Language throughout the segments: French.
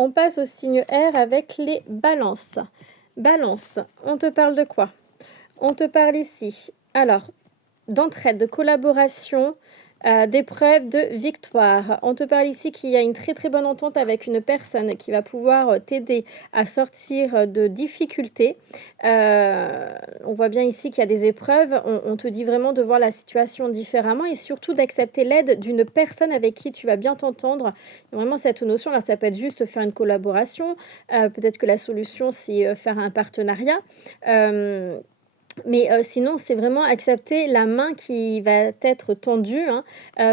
On passe au signe R avec les balances. Balance, on te parle de quoi? On te parle ici, alors, d'entraide, de collaboration, d'épreuve, de victoire. On te parle ici qu'il y a une très très bonne entente avec une personne qui va pouvoir t'aider à sortir de difficultés. On voit bien ici qu'il y a des épreuves. On te dit vraiment de voir la situation différemment et surtout d'accepter l'aide d'une personne avec qui tu vas bien t'entendre. Il y a vraiment cette notion, là, ça peut être juste faire une collaboration. Peut-être que la solution, c'est faire un partenariat. Mais sinon, c'est vraiment accepter la main qui va être tendue, hein,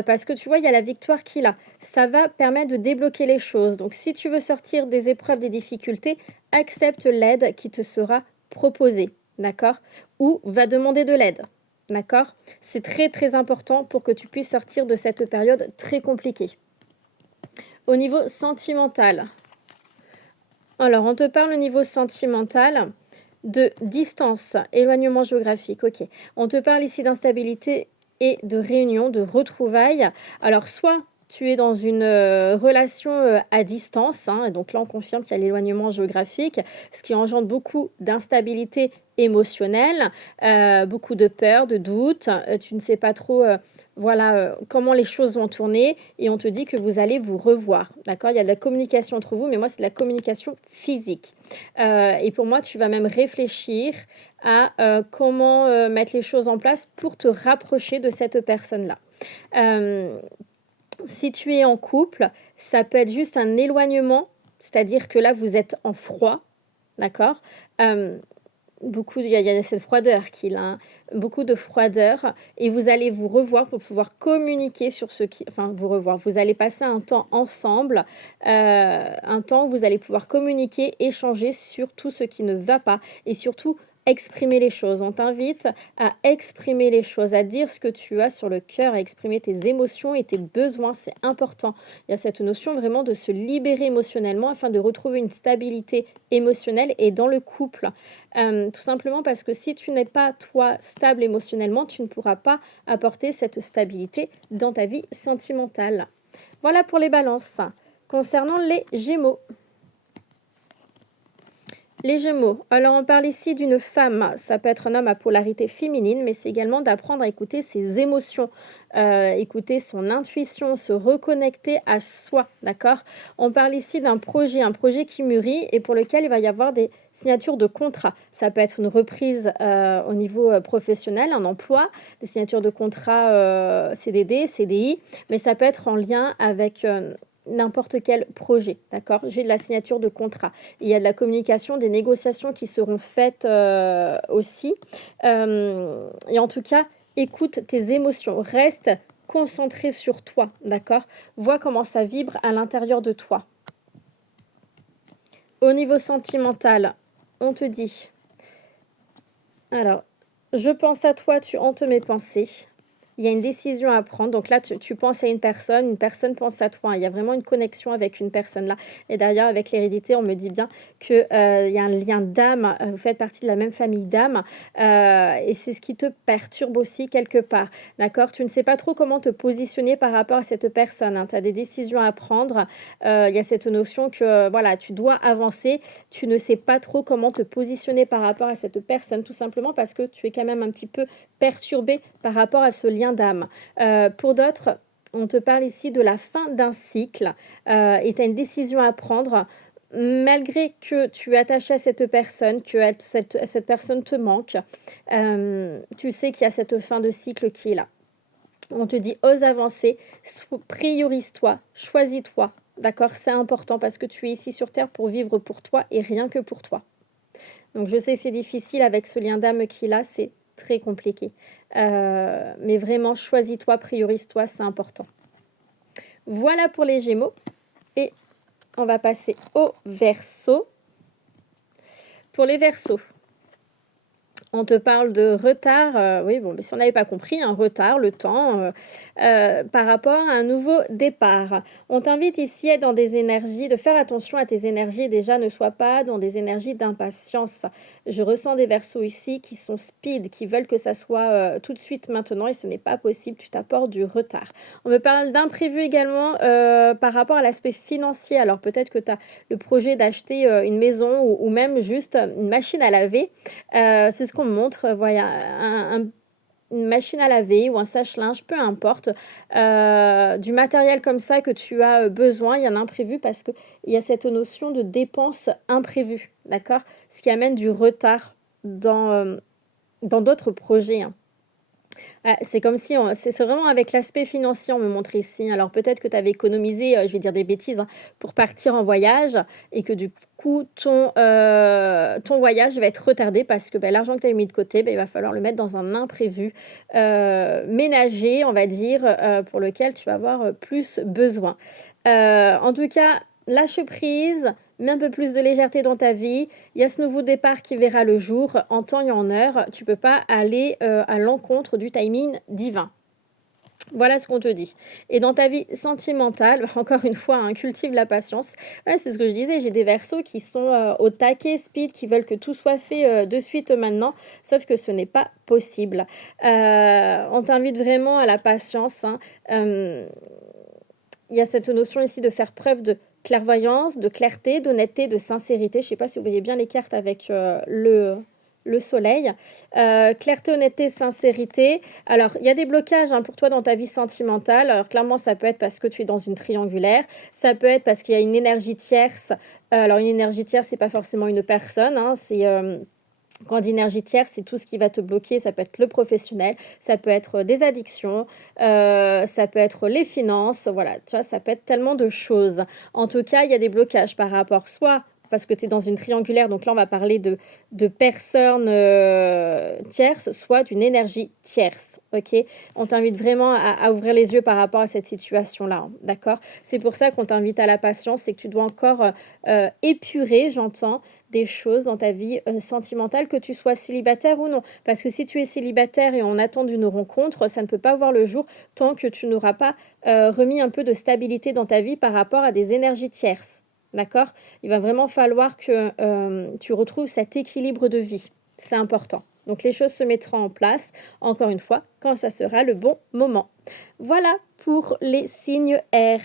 parce que tu vois, il y a la victoire qui est là. Ça va permettre de débloquer les choses. Donc si tu veux sortir des épreuves, des difficultés, accepte l'aide qui te sera proposée, d'accord? Ou va demander de l'aide, d'accord? C'est très, très important pour que tu puisses sortir de cette période très compliquée. Au niveau sentimental. Alors, on te parle au niveau sentimental de distance, éloignement géographique, OK. On te parle ici d'instabilité et de réunion, de retrouvailles. Alors, soit tu es dans une relation à distance, hein, et donc là, on confirme qu'il y a l'éloignement géographique, ce qui engendre beaucoup d'instabilité émotionnelle, beaucoup de peur, de doute. Tu ne sais pas trop voilà, comment les choses vont tourner et on te dit que vous allez vous revoir, d'accord? Il y a de la communication entre vous, mais moi, c'est de la communication physique. Et pour moi, tu vas même réfléchir à comment mettre les choses en place pour te rapprocher de cette personne-là. Si tu es en couple, ça peut être juste un éloignement, c'est-à-dire que là, vous êtes en froid, d'accord? Il y a cette froideur qu'il a, hein, beaucoup de froideur et vous allez vous revoir pour pouvoir communiquer sur ce qui enfin vous revoir. Vous allez passer un temps ensemble, un temps où vous allez pouvoir communiquer, échanger sur tout ce qui ne va pas et surtout exprimer les choses. On t'invite à exprimer les choses, à dire ce que tu as sur le cœur, à exprimer tes émotions et tes besoins, c'est important. Il y a cette notion vraiment de se libérer émotionnellement afin de retrouver une stabilité émotionnelle et dans le couple. Tout simplement parce que si tu n'es pas, toi, stable émotionnellement, tu ne pourras pas apporter cette stabilité dans ta vie sentimentale. Voilà pour les balances. Concernant les gémeaux. Les Gémeaux. Alors, on parle ici d'une femme. Ça peut être un homme à polarité féminine, mais c'est également d'apprendre à écouter ses émotions, écouter son intuition, se reconnecter à soi, d'accord? On parle ici d'un projet, un projet qui mûrit et pour lequel il va y avoir des signatures de contrat. Ça peut être une reprise au niveau professionnel, un emploi, des signatures de contrat CDD, CDI, mais ça peut être en lien avec n'importe quel projet, d'accord? J'ai de la signature de contrat. Il y a de la communication, des négociations qui seront faites aussi. Et en tout cas, écoute tes émotions, reste concentré sur toi, d'accord? Vois comment ça vibre à l'intérieur de toi. Au niveau sentimental, on te dit, alors, je pense à toi, tu hantes mes pensées. Il y a une décision à prendre. Donc là, tu penses à une personne pense à toi. Il y a vraiment une connexion avec une personne là. Et d'ailleurs, avec l'hérédité, on me dit bien qu'il y a un lien d'âme. Vous faites partie de la même famille d'âme. Et c'est ce qui te perturbe aussi quelque part. D'accord? Tu ne sais pas trop comment te positionner par rapport à cette personne, hein. Tu as des décisions à prendre. Il y a cette notion que voilà, tu dois avancer. Tu ne sais pas trop comment te positionner par rapport à cette personne, tout simplement parce que tu es quand même un petit peu perturbé par rapport à ce lien d'âme. Pour d'autres, on te parle ici de la fin d'un cycle et tu as une décision à prendre. Malgré que tu es attaché à cette personne, que cette personne te manque, tu sais qu'il y a cette fin de cycle qui est là. On te dit ose avancer, priorise-toi, choisis-toi. D'accord? C'est important parce que tu es ici sur Terre pour vivre pour toi et rien que pour toi. Donc je sais que c'est difficile avec ce lien d'âme qu'il a, c'est très compliqué. Mais vraiment, choisis-toi, priorise-toi, c'est important. Voilà pour les Gémeaux. Et on va passer au Verseau. Pour les Verseaux, On te parle de retard, oui, bon, mais si on n'avait pas compris, un retard, le temps, par rapport à un nouveau départ. On t'invite ici à être dans des énergies de faire attention à tes énergies déjà, ne sois pas dans des énergies d'impatience. Je ressens des Verseaux ici qui sont speed, qui veulent que ça soit, tout de suite maintenant et ce n'est pas possible, tu t'apportes du retard. On me parle d'imprévu également, par rapport à l'aspect financier. Alors peut-être que tu as le projet d'acheter, une maison ou même juste, une machine à laver. C'est ce qu'on me montre, voilà, une machine à laver ou un sèche-linge, peu importe, du matériel comme ça que tu as, besoin. Il y a un imprévu parce qu'il y a cette notion de dépense imprévue, d'accord? Ce qui amène du retard dans d'autres projets, hein. C'est comme si on c'est vraiment avec l'aspect financier, on me montre ici. Alors peut-être que tu avais économisé, je vais dire des bêtises, hein, pour partir en voyage et que du coup ton voyage va être retardé parce que, bah, l'argent que tu avais mis de côté, bah, il va falloir le mettre dans un imprévu, ménager, on va dire, pour lequel tu vas avoir, plus besoin. En tout cas, lâche prise, mets un peu plus de légèreté dans ta vie. Il y a ce nouveau départ qui verra le jour en temps et en heure. Tu peux pas aller, à l'encontre du timing divin. Voilà ce qu'on te dit. Et dans ta vie sentimentale, encore une fois, hein, cultive la patience. Ouais, c'est ce que je disais, j'ai des Verseaux qui sont, au taquet, speed, qui veulent que tout soit fait, de suite, maintenant, sauf que ce n'est pas possible. On t'invite vraiment à la patience, hein. Il y a cette notion ici de faire preuve de clairvoyance, de clarté, d'honnêteté, de sincérité. Je ne sais pas si vous voyez bien les cartes avec, le soleil. Clarté, honnêteté, sincérité. Alors, il y a des blocages, hein, pour toi dans ta vie sentimentale. Alors clairement, ça peut être parce que tu es dans une triangulaire. Ça peut être parce qu'il y a une énergie tierce. Alors une énergie tierce, c'est pas forcément une personne, hein, c'est, quand on dit énergie tierce, c'est tout ce qui va te bloquer. Ça peut être le professionnel, ça peut être, des addictions, ça peut être les finances, voilà, tu vois? Ça peut être tellement de choses. En tout cas, il y a des blocages par rapport soit parce que tu es dans une triangulaire, donc là, on va parler de personnes, tierces, soit d'une énergie tierce, OK? On t'invite vraiment à ouvrir les yeux par rapport à cette situation-là, hein, d'accord? C'est pour ça qu'on t'invite à la patience, c'est que tu dois encore, épurer, j'entends, des choses dans ta vie, sentimentale, que tu sois célibataire ou non. Parce que si tu es célibataire et on attend d'une rencontre, ça ne peut pas voir le jour tant que tu n'auras pas, remis un peu de stabilité dans ta vie par rapport à des énergies tierces. D'accord? Il va vraiment falloir que, tu retrouves cet équilibre de vie. C'est important. Donc les choses se mettront en place, encore une fois, quand ça sera le bon moment. Voilà pour les signes R.